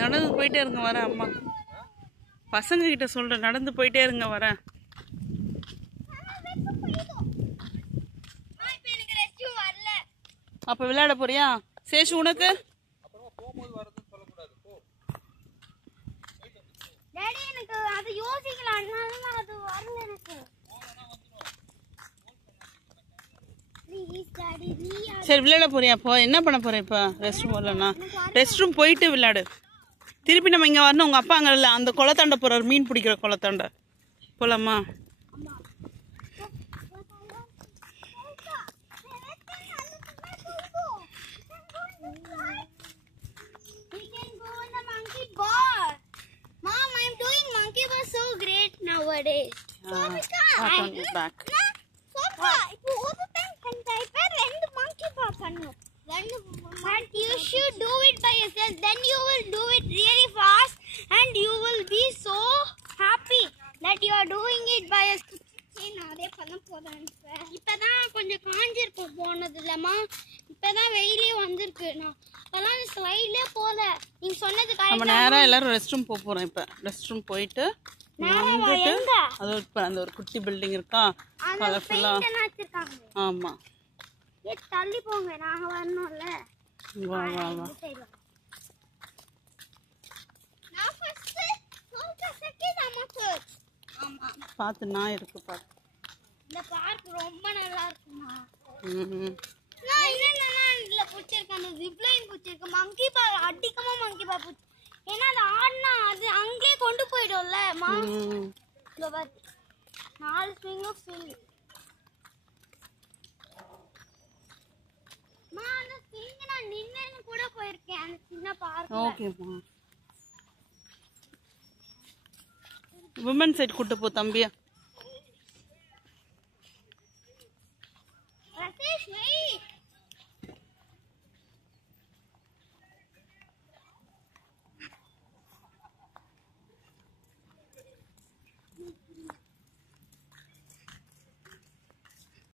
நடந்து போயிட்டே இருங்க வரேன். அம்மா பசங்க கிட்ட சொல்றேன், நடந்து போயிட்டே இருங்க வரேன். அப்ப விளையாட போறியா? சேஷு உனக்கு சரி விளையாட போறியா? இப்போ என்ன பண்ண போற? இப்போ ரெஸ்ட் ரூம் வரலன்னா ரெஸ்ட் ரூம் போயிட்டு விளையாடு. திருப்பி நம்ம இங்க வரணும். உங்க அப்பா அங்க இல்ல, அந்த குளத்தாண்ட போறாரு, மீன் பிடிக்கிற குளத்தாண்ட. போலாமா? Nowadays. Back. But you should do it by yourself. Then you will do it really fast, and you will be so happy that you are doing it by yourself. இப்பதான் கொஞ்சம் காஞ்சிருக்கு போனது இல்லம்மா. இப்பதான் வெயிலே வந்திருக்கு. நான் இப்பெல்லாம் ஸ்லைட்லயே போல. நீங்க சொன்னது நம்ம நேரா எல்லாரும் ரெஸ்ட் ரூம் போறோம். இப்ப ரெஸ்ட் ரூம் போயிட்டு அது அந்த ஒரு குட்டி பில்டிங் இருக்கா, கலர்ஃபுல்லா. ஆமா தள்ளி போங்க, நாங்க வரணும்ல. வா வா வா. பாத்து நான் இருக்கு பாத்து. இந்த பார்க் ரொம்ப நல்லா இருக்குமா. நான் என்னன்னா இதுல பிடிச்சிருக்கேன், அந்த ஜிப்லைன் பிடிச்சிருக்கு, மங்கி பா அடிக்கமா மங்கி பா பிடிச்சி. ஏன்னா அது ஆடினா அது அங்கேயே கொண்டு போயிடும்ல மா. இந்த பாரு 4 ஸ்விங்கும் ஃபில். மா அந்த ஸ்விங் நான் நின்னு கூட போயிருக்கேன் அந்த சின்ன பார்க்ல. ஓகேமா. விமன் சைடு கூட்டி போ தம்பியா.